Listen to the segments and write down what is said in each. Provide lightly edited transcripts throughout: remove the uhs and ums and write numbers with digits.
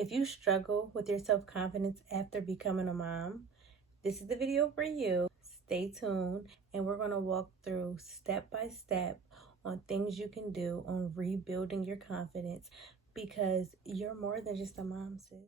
If you struggle with your self-confidence after becoming a mom, this is the video for you. Stay tuned, and we're going to walk through step by step on things you can do on rebuilding your confidence, because you're more than just a mom, sis.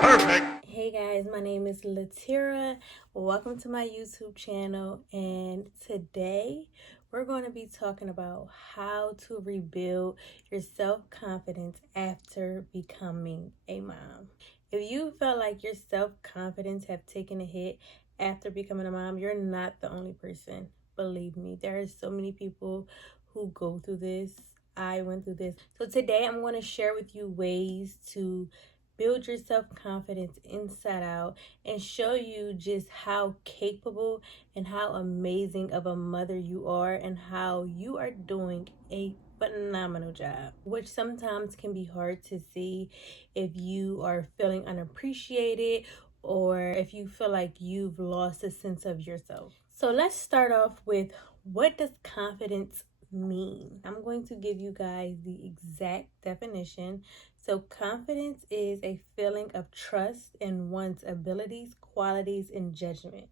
Perfect. Hey guys, my name is Latira. Welcome to my YouTube channel, and today we're going to be talking about how to rebuild your self-confidence after becoming a mom. If you felt like your self-confidence have taken a hit after becoming a mom, you're not the only person. Believe me, there are so many people who go through this. I went through this. So today I'm going to share with you ways to build your self-confidence inside out and show you just how capable and how amazing of a mother you are, and how you are doing a phenomenal job, which sometimes can be hard to see if you are feeling unappreciated or if you feel like you've lost a sense of yourself. So let's start off with, what does confidence mean? I'm going to give you guys the exact definition. So confidence is a feeling of trust in one's abilities, qualities, and judgment.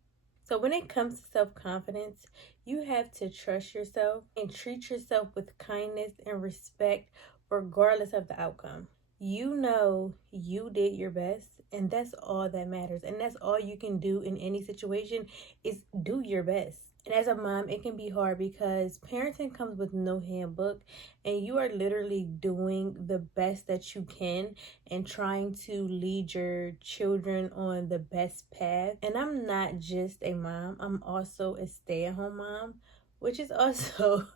So when it comes to self-confidence, you have to trust yourself and treat yourself with kindness and respect regardless of the outcome. You know you did your best, and that's all that matters. And that's all you can do in any situation, is do your best. And as a mom, it can be hard because parenting comes with no handbook, and you are literally doing the best that you can and trying to lead your children on the best path. And I'm not just a mom, I'm also a stay-at-home mom, which is also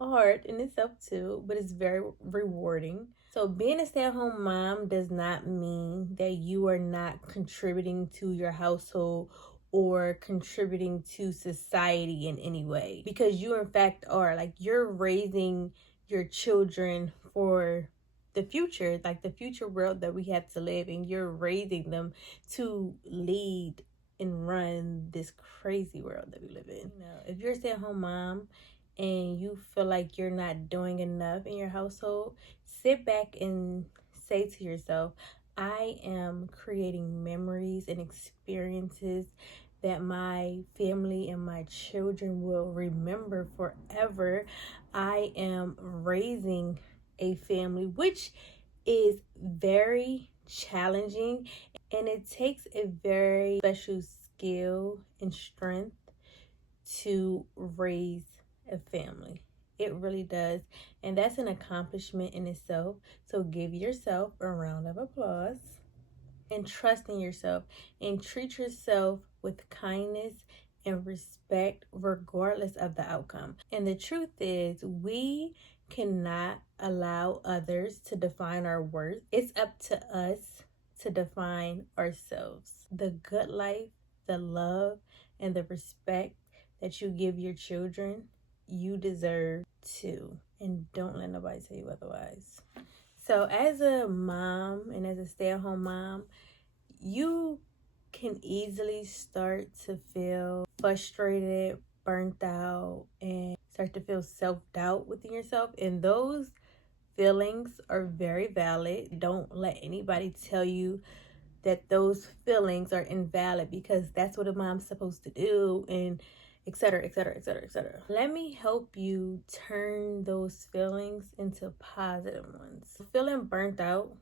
hard in itself too, but it's very rewarding. So being a stay-at-home mom does not mean that you are not contributing to your household or contributing to society in any way, because you in fact are. Like, you're raising your children for the future, like the future world that we have to live in. You're raising them to lead and run this crazy world that we live in. You know, if you're a stay-at-home mom and you feel like you're not doing enough in your household, sit back and say to yourself, I am creating memories and experiences that my family and my children will remember forever. I am raising a family, which is very challenging, and it takes a very special skill and strength to raise a family. It really does. And that's an accomplishment in itself. So give yourself a round of applause, and trust in yourself, and treat yourself with kindness and respect regardless of the outcome. And the truth is, we cannot allow others to define our worth. It's up to us to define ourselves. The good life, the love, and the respect that you give your children, you deserve too. And don't let nobody tell you otherwise. So as a mom and as a stay-at-home mom, you can easily start to feel frustrated, burnt out, and start to feel self-doubt within yourself. And those feelings are very valid. Don't let anybody tell you that those feelings are invalid, because that's what a mom's supposed to do, and etc, etc, etc, etc. Let me help you turn those feelings into positive ones. Feeling burnt out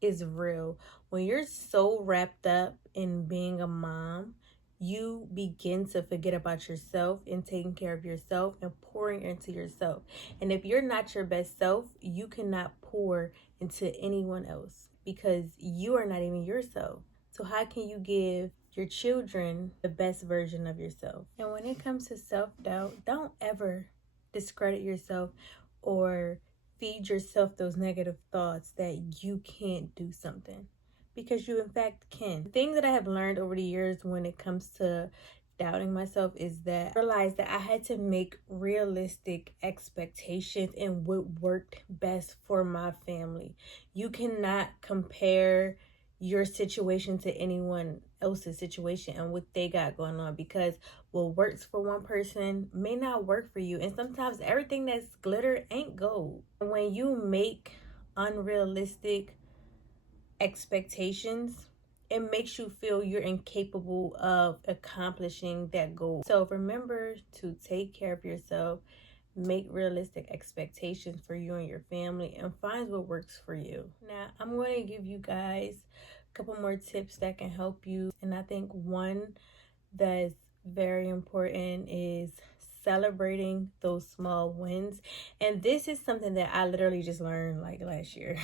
is real. When you're so wrapped up in being a mom, you begin to forget about yourself and taking care of yourself and pouring into yourself. And if you're not your best self, you cannot pour into anyone else, because you are not even yourself. So how can you give your children the best version of yourself? And when it comes to self-doubt, don't ever discredit yourself or feed yourself those negative thoughts that you can't do something, because you in fact can. The thing that I have learned over the years when it comes to doubting myself is that I realized that I had to make realistic expectations and what worked best for my family. You cannot compare your situation to anyone else's situation and what they got going on, because what works for one person may not work for you. And sometimes everything that's glitter ain't gold. When you make unrealistic expectations, it makes you feel you're incapable of accomplishing that goal. So remember to take care of yourself, make realistic expectations for you and your family, and find what works for you. Now, I'm going to give you guys a couple more tips that can help you. And I think one that's very important is celebrating those small wins. And this is something that I literally just learned like last year.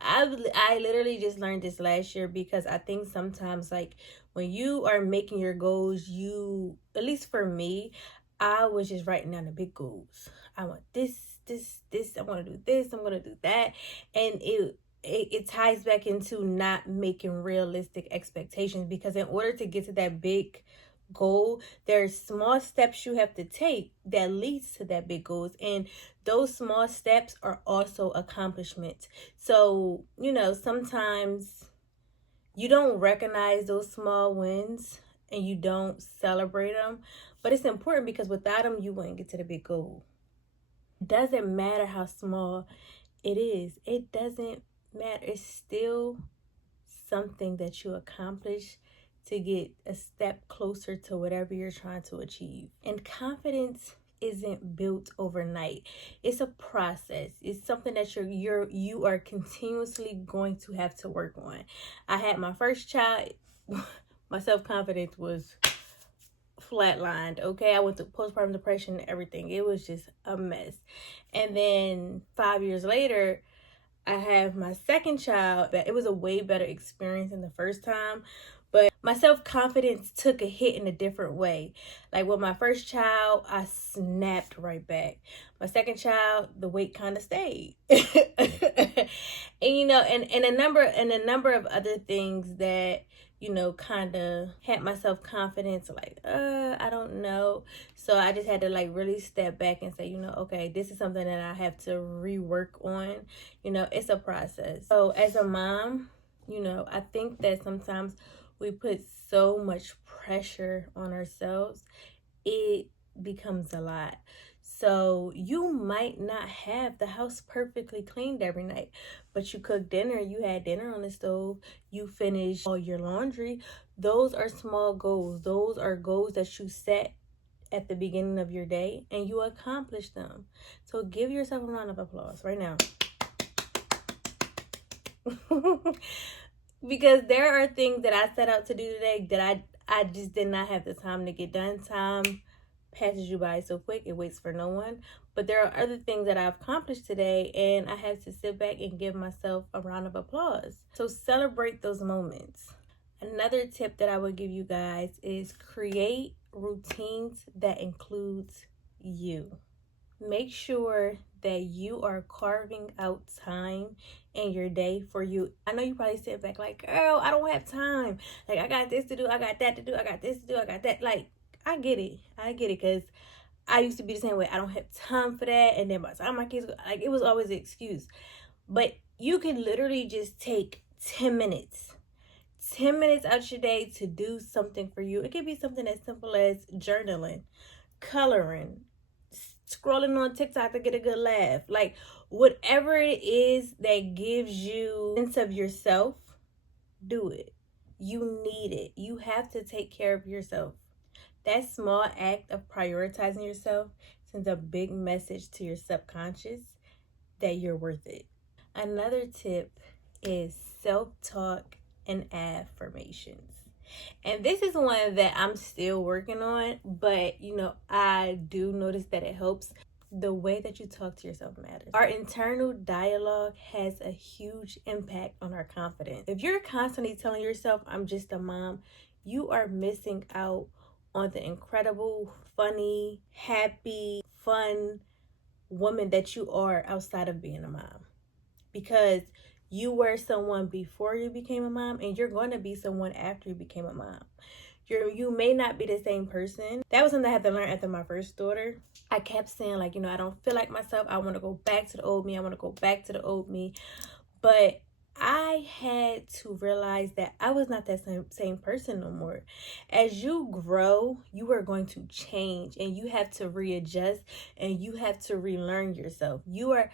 I literally just learned this last year, because I think sometimes, like, when you are making your goals, you, at least for me, I was just writing down the big goals. I want this, I want to do this, I'm going to do that. And it ties back into not making realistic expectations, because in order to get to that big goal, there's small steps you have to take that leads to that big goals, and those small steps are also accomplishments. So, sometimes you don't recognize those small wins and you don't celebrate them, but it's important, because without them you wouldn't get to the big goal. It doesn't matter how small it is. It doesn't matter. It's still something that you accomplish to get a step closer to whatever you're trying to achieve. And confidence isn't built overnight. It's a process. It's something that you are continuously going to have to work on. I had my first child. My self-confidence was flatlined. Okay, I went through postpartum depression and everything. It was just a mess. And then 5 years later, I have my second child. It was a way better experience than the first time, but my self-confidence took a hit in a different way. Like with my first child, I snapped right back. My second child, the weight kind of stayed. And and a number of other things that kind of had my self-confidence like, I don't know. So I just had to like really step back and say, okay, this is something that I have to rework on. It's a process. So as a mom, I think that sometimes we put so much pressure on ourselves, it becomes a lot. So you might not have the house perfectly cleaned every night, but you cooked dinner, you had dinner on the stove, you finished all your laundry. Those are small goals. Those are goals that you set at the beginning of your day and you accomplished them. So give yourself a round of applause right now. Because there are things that I set out to do today that I just did not have the time to get done. Time passes you by so quick, it waits for no one. But there are other things that I've accomplished today, and I have to sit back and give myself a round of applause. So celebrate those moments. Another tip that I would give you guys is create routines that includes you. Make sure that you are carving out time in your day for you. I know you probably sit back like, girl, I don't have time. Like, I got this to do, I got that to do, I got this to do, I got that. Like, I get it, because I used to be the same way. I don't have time for that, and then by the time my kids, like, it was always an excuse. But you can literally just take 10 minutes out your day to do something for you. It could be something as simple as journaling, coloring, scrolling on TikTok to get a good laugh. Like, whatever it is that gives you a sense of yourself, do it. You need it. You have to take care of yourself. That small act of prioritizing yourself sends a big message to your subconscious that you're worth it. Another tip is self-talk and affirmations. And this is one that I'm still working on, but I do notice that it helps. The way that you talk to yourself matters. Our internal dialogue has a huge impact on our confidence. If you're constantly telling yourself, I'm just a mom, you are missing out on the incredible, funny, happy, fun woman that you are outside of being a mom. Because you were someone before you became a mom, and you're going to be someone after you became a mom. You may not be the same person. That was something I had to learn after my first daughter. I kept saying, like, I don't feel like myself. I want to go back to the old me. I want to go back to the old me. But I had to realize that I was not that same person no more. As you grow, you are going to change and you have to readjust and you have to relearn yourself. You are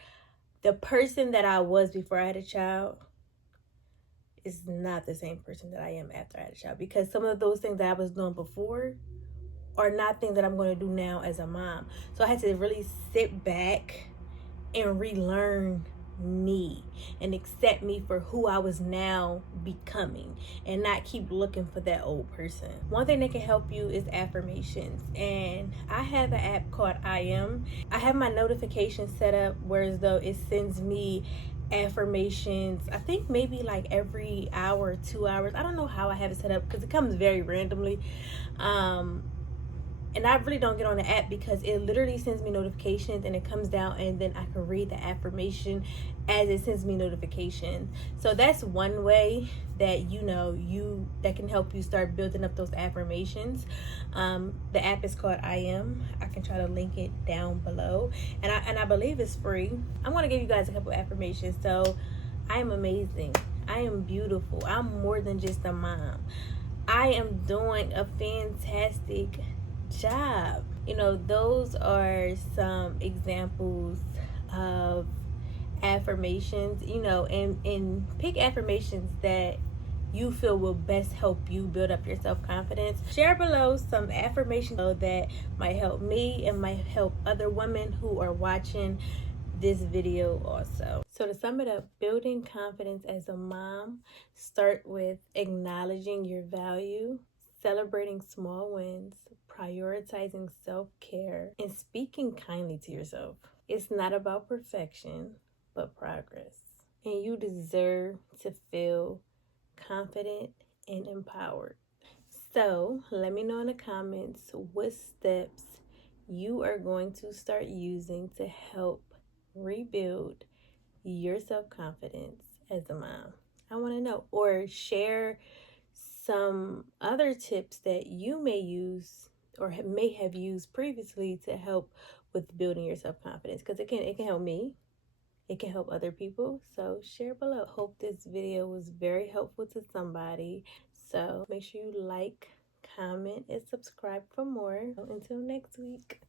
the person that I was before I had a child is not the same person that I am after I had a child, because some of those things that I was doing before are not things that I'm going to do now as a mom. So I had to really sit back and relearn me and accept me for who I was now becoming and not keep looking for that old person. One thing that can help you is affirmations, and I have an app called I have my notifications set up whereas though it sends me affirmations, I think maybe like every hour, 2 hours. I don't know how I have it set up because it comes very randomly. And I really don't get on the app because it literally sends me notifications and it comes down and then I can read the affirmation as it sends me notifications. So that's one way that that can help you start building up those affirmations. The app is called I can try to link it down below, and I believe it's free. I'm going to give you guys a couple affirmations. So I am amazing, I am beautiful, I'm more than just a mom, I am doing a fantastic job. Those are some examples of affirmations, and pick affirmations that you feel will best help you build up your self-confidence. Share below some affirmations that might help me and might help other women who are watching this video also. So to sum it up, building confidence as a mom start with acknowledging your value, celebrating small wins, prioritizing self-care, and speaking kindly to yourself. It's not about perfection, but progress. And you deserve to feel confident and empowered. So let me know in the comments what steps you are going to start using to help rebuild your self-confidence as a mom. I want to know. Or share some other tips that you may use or may have used previously to help with building your self-confidence, because it can help me, it can help other people. So share below. Hope this video was very helpful to somebody. So make sure you like, comment, and subscribe for more. Until next week.